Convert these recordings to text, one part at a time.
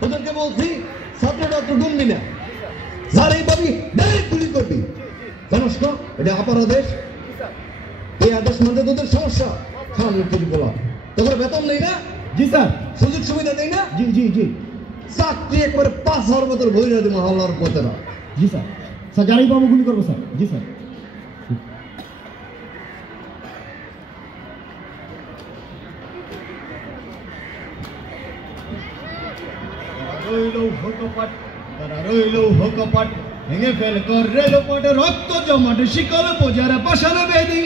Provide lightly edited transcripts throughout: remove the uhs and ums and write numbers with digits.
তোদেরকে বলছি ছাত্রটা তো গুণ দিনা যারাই পাবি ডাইরেক্ট গুলি করবি জানোস না এটা অপরাধ এই আদেশ মানতে তোদের সমস্যা খালি গুলি বলা তোদের বেতন নেই না জি স্যার সুযোগ সুবিধা নেই না জি জি জি চাকরি একবারে 5,000 বছর বই না দি মহল্লার পথেরা জি স্যার স্যার যারাই পাবো গুলি করবো স্যার জি স্যার ভেঙে ফেল কর রেলপট রক্ত জমাট শিকল বোঝার পাশান বেদি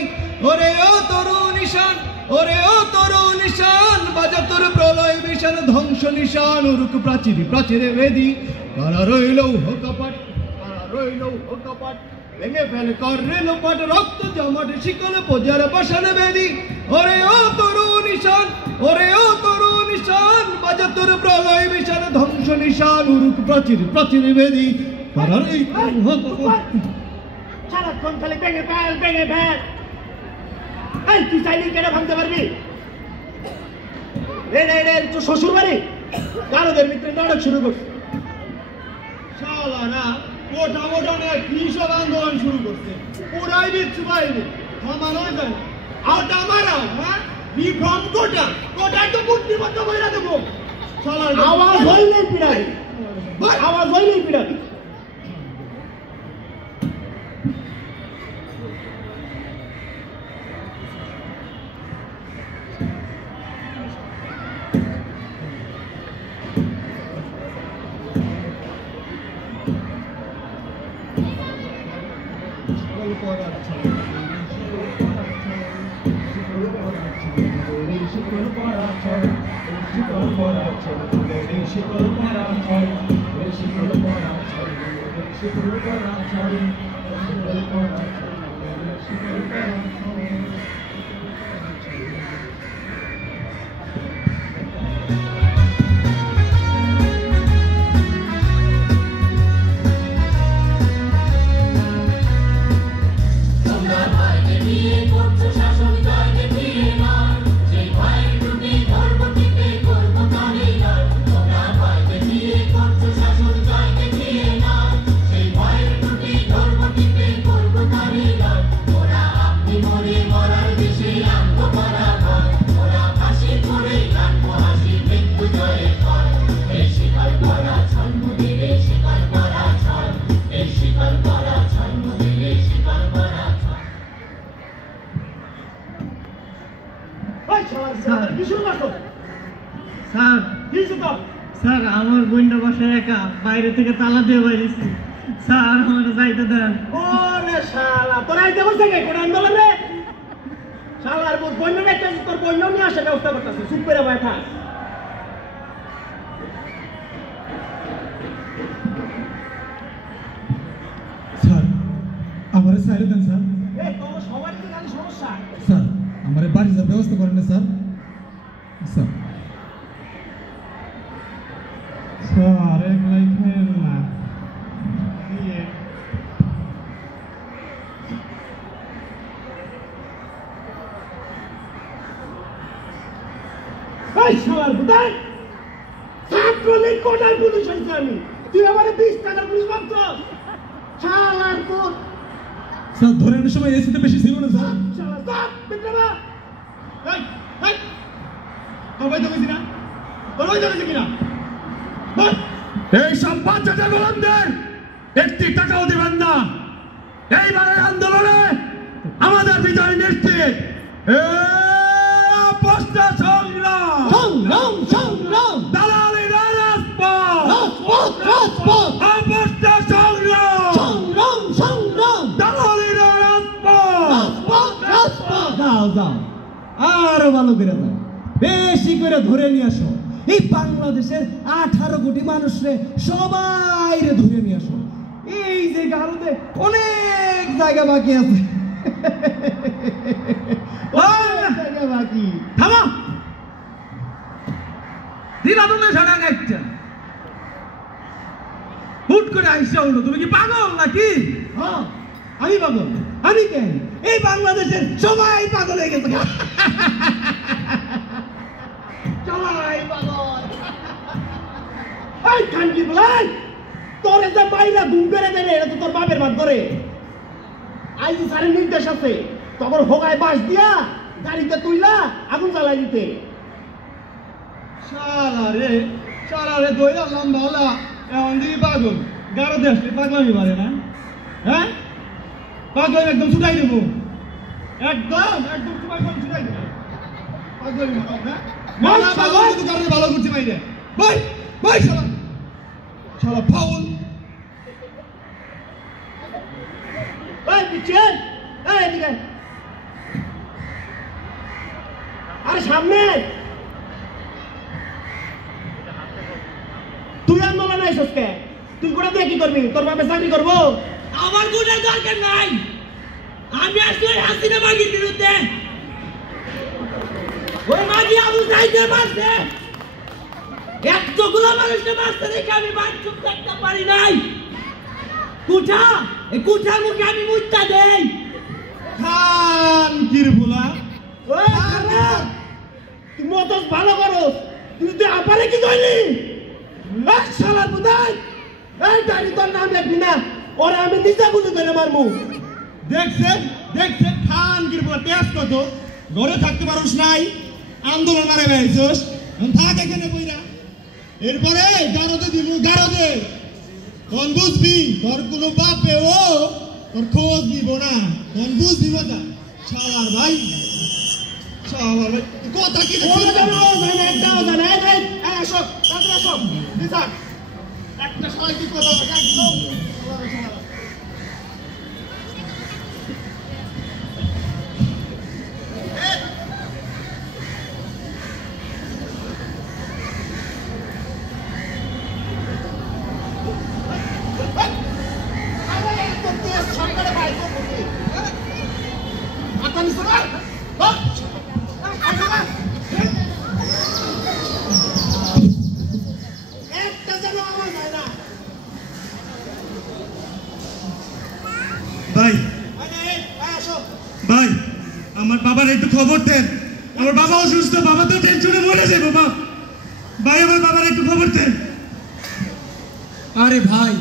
ওরে ও তরু নিশান ওরে ও তরু নিশান বাজা তোর প্রলয় বিশান ধ্বংস নিশান উরুক প্রাচীরে প্রাচীরে বেদি কারা রইল হোকপাট ভেঙে ফেল কর রেলপট রক্ত জমাট শিকল বোঝার পাশান বেদি ওরে ও তরু নিশান ওরে ও তরু নিশান বাজা তোর প্রলয় বিশান ধ্বংস নিশান উরুক প্রাচীরে প্রাচীরে বেদি সারাক্ষণ খালি ভেঙে ফেল এই তুই চাইলে কেন ভাঙতে পারবি তোর শ্বশুর বাড়ি কারোদের ভিতরে নাটক শুরু করছে শালারা মোটা মোটা নিয়ে কৃষক আন্দোলন শুরু করছে পুরাই বিচ্ছু পাইবে থামানো যায় আটা মারাও হ্যাঁ রিফর্ম কোটা তো বুদ্ধিমত্ত বইরা দেবো শালার আওয়াজ হইলেই পিড়াই স্যার আমার বোনটা বাসায় একা বাইরে থেকে তালা দিয়ে বাইরেছি স্যার আমার যাইতে দেন ওরে শালা তোর আইতে বসে কে কোন আন্দোলন রে শালার বোন একটা তোর বোন নিয়ে আসে ব্যবস্থা করতেছে চুপ করে বসে স্যার আমারে সাইরে দেন স্যার এই তো সবার কি গালি সমস্যা স্যার আমারে বাড়ি যাওয়ার ব্যবস্থা করেন না স্যার স্যার স্যার একলাই খাইয়েন না এই শালার বুদাই ছাত্রলীগ কোটায় পুলিশ হয়েছে আমি তুই আমার 20 টাকার পুলিশ মাত্র শালার পুত স্যার ধরানোর সময় এসিতে বেশি ছিল না স্যার শালা স্টপ বিক্রমা এই তোর ভাই দেখেছি না তোর ভাই দেখেছি কিনা এই সব বাচ্চাদের গোলামদের একটি টাকাও দিবেন না এইবারের আন্দোলনে আমাদের বিজয় নিশ্চিত সংগ্রাম আরো ভালো করে দাও, বেশি করে ধরে নিয়ে আসো। এই বাংলাদেশের 18 কোটি মানুষরে সবাই ধরে নিয়ে আসো। এই যে গারদে অনেক জায়গা বাকি আছে, জায়গা বাকি। থামো, দিবা তুমি সারা একটা হুট করে আইসা হলো, তুমি কি পাগল নাকি? হ্যাঁ আমি পাগল, আমি কেন? এই বাংলাদেশের সবাই পাগল হয়ে গেছে, সবাই পাগল। এই খানকি বলাই তোরে যে বাইরা ঘুম করে দেবে, এটা তো তোর বাপের ভাত করে। আইজি স্যারের নির্দেশ আছে, তখন হোগায় বাস দিয়া গাড়িতে তুইলা আগুন জ্বালাই দিতে। শালা রে দইলা লম্বা হলা, এমন দিকে পাগল গারো দেশ পাগলামি পারে না। হ্যাঁ পাগল একদম ছুটাই দেবো, একদম একদম পাগল ছুটাই দেবো। পাগলামি না পাগল কিন্তু কারণে ভালো করতে পাইরে। ভাই ভাই শালা শালা ফাউল। এই পিছে, এই এদিকে, আরে সামনে। তুই আন্দোলন আইসস কে? তুই গোটা দিয়ে কি করবি? তোর বাপে চাকরি করবো? আমার কোনো দরকার নাই, আমি আসলে হাসিনা মাগির বিরুদ্ধে। ওই মাগি আবু সাইদের মারছে, এতগুলো মানুষকে মারতে দেখে আমি বাথরুম থাকতে পারি নাই। কুঠা এই কুঠার মুখে আমি মুচ্ছা দেই। খান কির ভোলা, ওই খারাপ, তুই মতস ভালো করস, তুই আপারে কি কইলি? এক শালা বুদাই, এই গাড়ি তোর নাম লিখবি না, ওরা আমি নিজে গুলি করে মারমু। দেখছেন দেখছেন খান কির ভোলা টেস্ট কত। ঘরে থাকতে পারোস নাই, আন্দোলন মারে বেড়াইছস, থাক এখানে বইরা। এরপরে গারদে দিব, গারদে কোন বুঝবি তোর কোনো বাপে ও তোর খোঁজ দিব না, কোন বুঝবি না শালার ভাই। শালার ভাই কথা কি ওরা জানো জানে, একটাও জানে। এই আসো, তাড়াতাড়ি আসো, দিশা একটা সবাই কি কথা বলে একদম। একটা যেন আমার যায় না। ভাই আসো, ভাই, আমার বাবার একটু খবর দেন। আমার বাবা অসুস্থ, বাবা তো টেনশনে মরে যায় বাবা। ভাই আমার বাবার একটু খবর দেন। আরে ভাই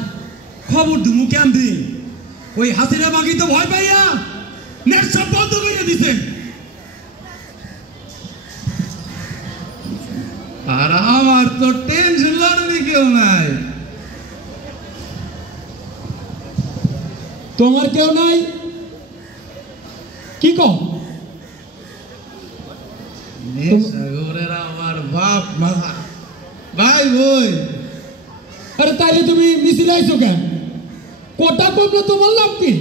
খবর দুমু কেন দিন? ওই হাসিনা মাগি তো ভয় পাইয়া নেট সব বন্ধ করে দিছে। আর আমার তো টেনশন লাগানোর কেউ নাই। তোমার কেউ নাই কি কম? নেশাগরের আমার বাপ মা ভাই বই। আরে তাইলে তুমি মিছিল আইছো কেন? কোটা কমলে তোমার লাভ কি?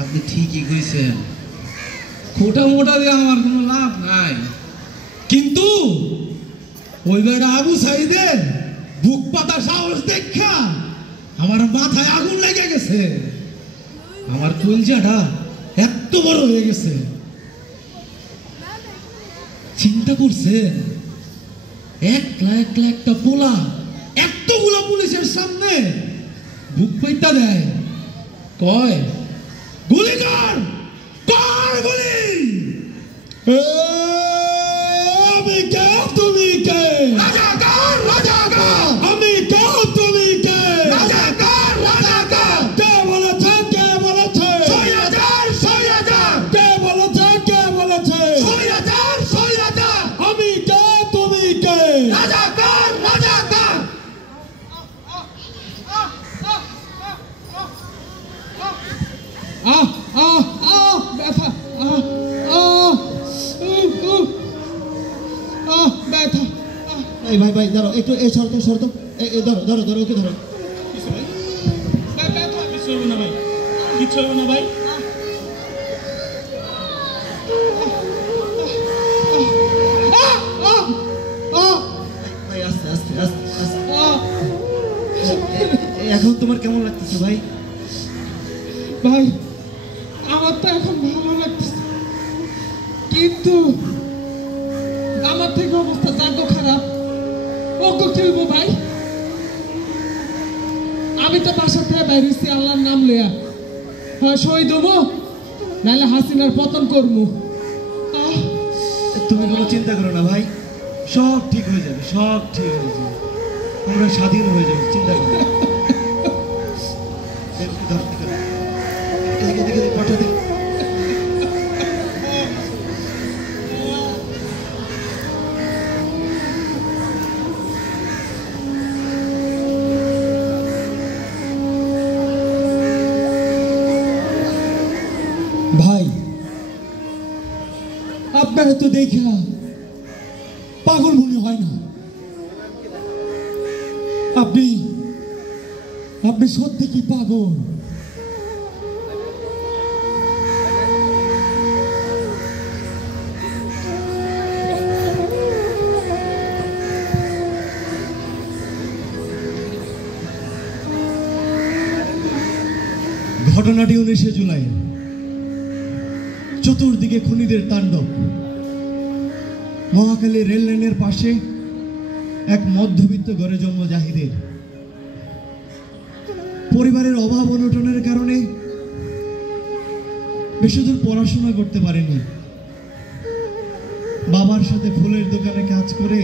আপনি ঠিকই কইছেন, খোটা মোটা দিয়ে আমার কোনো লাভ নাই। কিন্তু ওই বেড়া আবু সাইদের বুক পাতা সাহস দেখা আমার মাথায় আগুন লেগে গেছে, আমার কলজাটা এত বড় হয়ে গেছে। চিন্তা করছেন একলা একলা একটা পোলা এতগুলো পুলিশের সামনে বুক পাইতা দেয়, কয় গুলি কর, কর গুলি। আমি কে তুমি কে? রাজাকার রাজাকার। আমি কে তুমি কে? রাজাকার রাজাকার। কে বলেছে কে বলেছে? ৬০০০ কে বলেছে কে বলেছে? ৬০০০ আমি কে তুমি কে? রাজাকার রাজাকার। ব্যথা ব্যথা। এই ভাই ভাই ধরো একটু, এই শর্ত শর্ত, এই ধরো ধরো ধরো, ওকে ধরো। ব্যথা আমি সরব না ভাই। কিচ্ছু হবে না ভাই। ভাই আস্তে আস্তে আস্তে আস্তে। এখন তোমার কেমন লাগতেছে ভাই? ভাই আমার তো এখন ভালো লাগতেছে, কিন্তু আমার থেকে অবস্থা যাগো খারাপ, ওকে খেলবো ভাই। আমি তো বাসা থেকে বাইরেছি আল্লাহর নাম লইয়া, হয় শহীদ হবো নাহলে হাসিনার পতন করবো। তুমি কোনো চিন্তা করো না ভাই, সব ঠিক হয়ে যাবে, সব ঠিক হয়ে যাবে, আমরা স্বাধীন হয়ে যাবে, চিন্তা করো না। ভাই আপনারা তো দেখে পাগল মনে হয় না, আপনি আপনি সত্যি কি পাগল? ঘটনাটি 19 জুলাই, চতুর্দিকে খুনিদের তাণ্ডব। মহাখালী রেল লাইনের পাশে এক মধ্যবিত্ত ঘরে জন্ম জাহিদের। পরিবারের অভাব অনটনের কারণে বেশি দূর পড়াশোনা করতে পারেনি। বাবার সাথে ফুলের দোকানে কাজ করে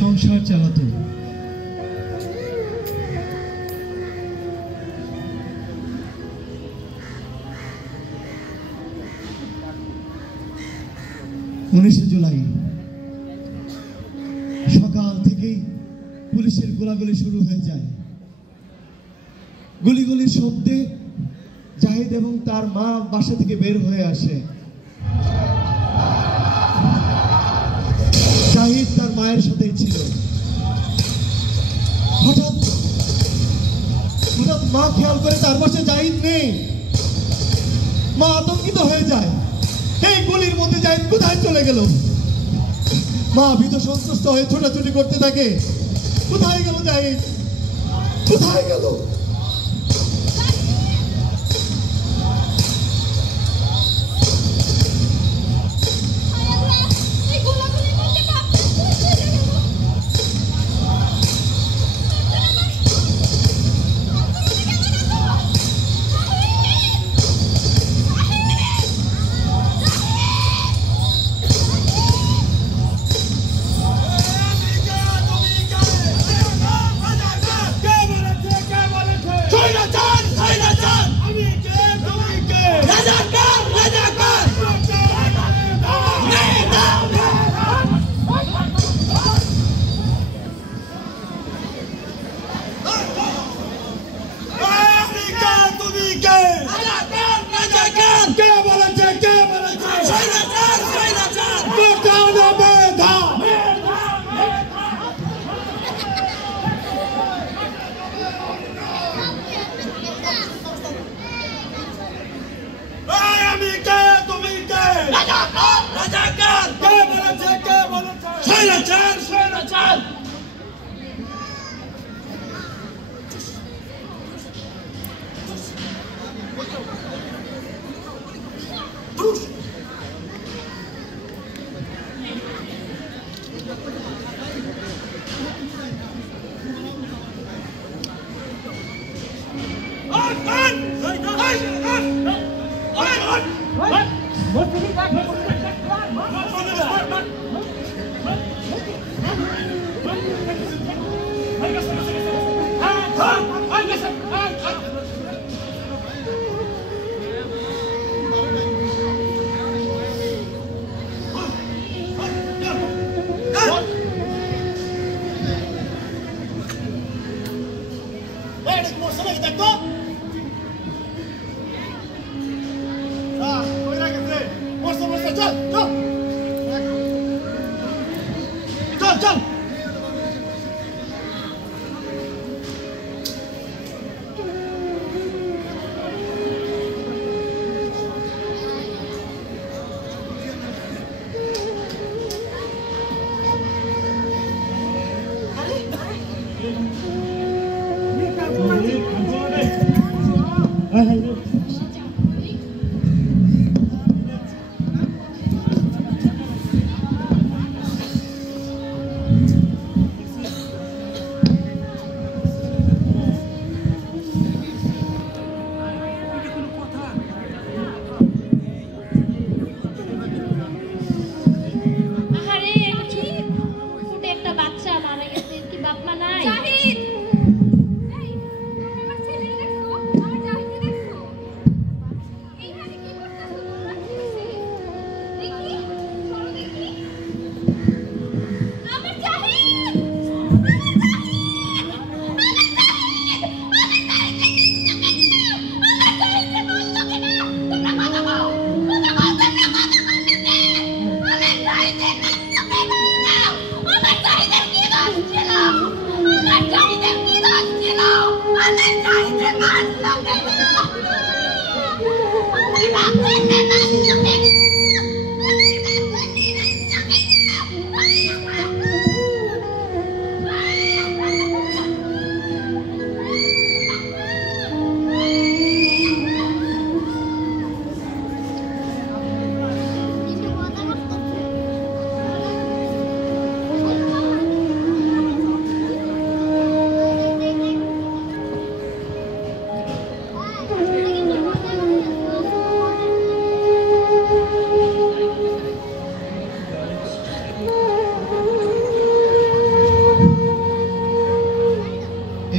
সংসার চালাতো। জুলাই সকাল থেকেই পুলিশের গোলাগুলি শুরু হয়ে যায়। গুলিগুলির শব্দে জাহিদ এবং তার মা বাসা থেকে বের হয়ে আসে। জাহিদ তার মায়ের সাথেই ছিল। হঠাৎ মা খেয়াল করে তার পাশে জাহিদ নেই। মা আতঙ্কিত হয়ে যায়, এই গুলির মধ্যে জাহিদ কোথায় চলে গেল? মা ভীত সন্ত্রস্ত হয়ে ছোটাছুটি করতে থাকে। কোথায় গেল জাহিদ? কোথায় গেল?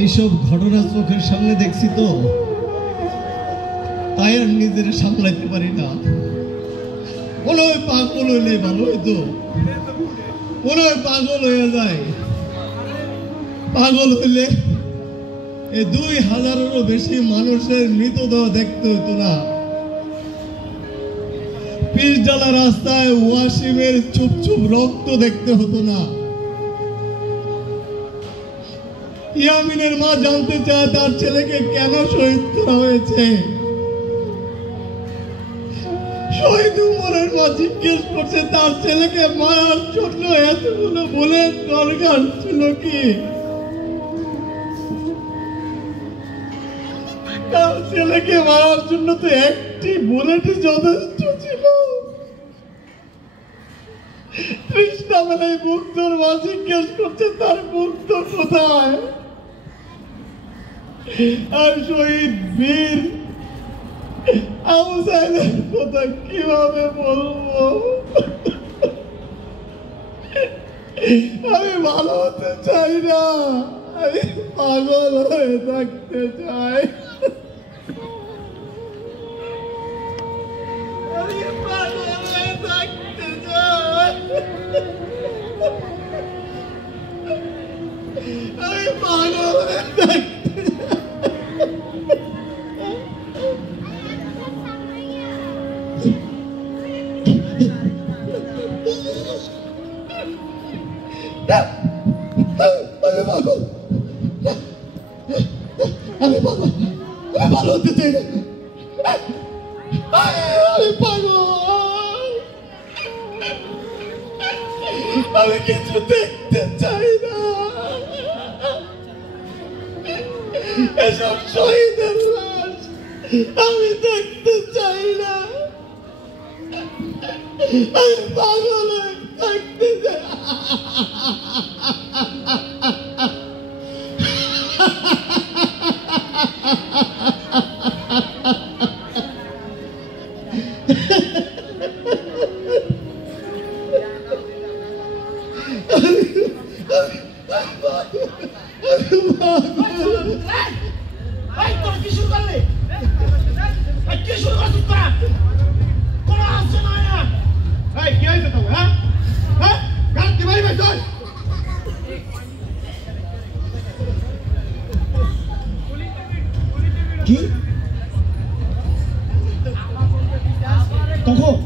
এইসব ঘটনা চোখের সামনে দেখছি তো, তাই আর নিজের সামলাইতে পারি না। মনে হয় পাগল হইলে ভালো হইতো, মনে হয় পাগল হয়ে যায়। পাগল হইলে এই 2000-এরও বেশি মানুষের মৃতদেহ দেখতে হতো না। পিচঢালা রাস্তায় ওয়াসিমের চুপ চুপ রক্ত দেখতে হতো না। ইয়ামিনের মা জানতে চায় তার ছেলেকে কেন শহীদ করা হয়েছে। শহীদ উমরের মা জিজ্ঞেস করছে তার ছেলেকে মারার জন্য এতগুলো বুলেট দরকার ছিল কি? তার ছেলেকে মারার জন্য তো একটি বুলেটই যথেষ্ট ছিল। কৃষ্ণা বেলায় মুক্তর মা জিজ্ঞেস করছে তার মুক্ত কোথায়? আর শহীদ বীর আবু সাইদের কথা কিভাবে বলবো? আমি ভালো হতে চাই না, আমি পাগল হয়ে থাকতে চাই। আমি পাগল হয়ে থাকতে চাই। আমি পাগল হয়ে থাকতে আমি ভালো হতে চাই না। আমি পাগল, আমি কিছু দেখতে চাই না। এসব শহীদের লাশ আমি দেখতে চাই না। আমি পাগল হয়ে থাকতে চাই। কি তখন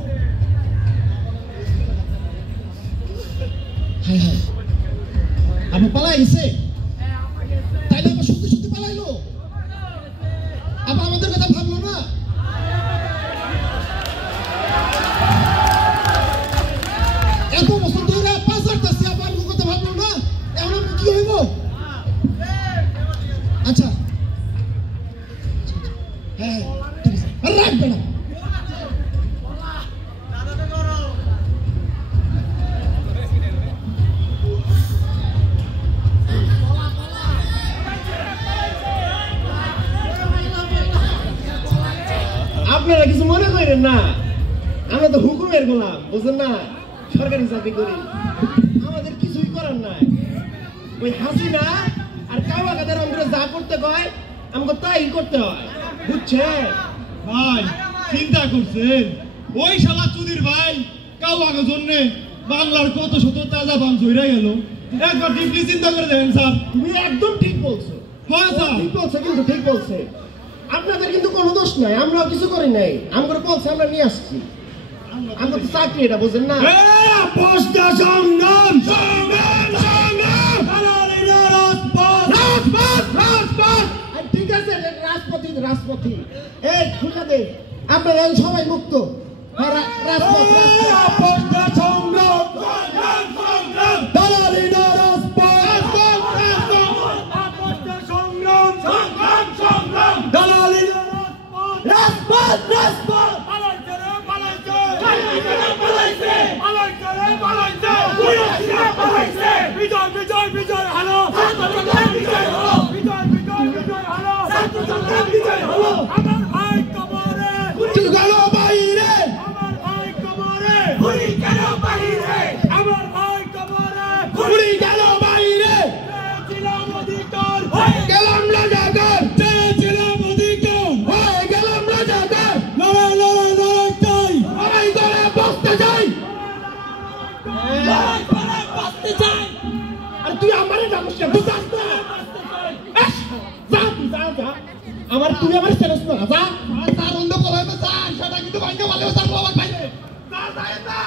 আমি পালাই গেছে, তাইলে আবার সত্যি সত্যি পালাইলো, আবার আমাদের কথা ভাবলো না। এত বছর ধরে পাঁচ হাঁটতেছি, আবার কথা ভাবলো না, এখন আমি কি হইব? আচ্ছা হ্যাঁ ঠিক আছে, আর রাখবে না। আপনারা কিছু মনে করেন না, আমরা তো হুকুমের গোলাম, বুঝলেন না? সরকারি চাকরি করি, আমাদের কিছুই করার নাই। ওই হাসিনা আর কাওয়া কাদের আমরা যা করতে কয় আমাকে তাই করতে হয়, বুঝছেন? ভাই চিন্তা করছেন ওই শালা চুদির ভাই কাওয়ার জন্য বাংলার কত শত তাজা বাম জইরা গেল। একবার ডিপলি চিন্তা করে দেখেন স্যার। তুমি একদম ঠিক বলছো। হ্যাঁ স্যার ঠিক বলছে, কিন্তু ঠিক বলছে। আপনাদের কিন্তু কোনো দোষ নাই, আমরাও কিছু করি নাই। আমরা বলছি, আমরা নিয়ে আসছি, আমরা তো চাকরি, এটা বুঝেন না? পোস্টা সংগ্রাম সংগ্রাম সংগ্রাম রাজপথ রাজপথ। আর ঠিক আছে, রাজপথি রাজপথি এই খুলে দে, আপনারা সবাই মুক্ত। রাজপথ পোস্টা সংগ্রাম সংগ্রাম সংগ্রাম দালালি না রাজপথ পোস্টা সংগ্রাম সংগ্রাম সংগ্রাম দালালি না রাজপথ রাজপথ পালাইছে রে পালাইছে পালাইছে পালাইছে রে পালাইছে পুলিশরা পালাইছে। বিজয় বিজয় বিজয় হলো, বিজয় হলো, বিজয় বিজয় বিজয় হলো, বিজয় হলো। আমার ভাই কবরে গুলি গেল বাইরে, আমার ভাই কবরে গুলি গেল বাইরে, আমার ভাই কবরে গুলি গেল বাইরে। ছিলাম অধিকার হয়ে গেলাম আমার তুই আমার সেরস না যা স্যার অন্ধ বলাইবে স্যার সেটা কিন্তু ভাঙ্গে বলে স্যার বাবা ভাই স্যার যায় না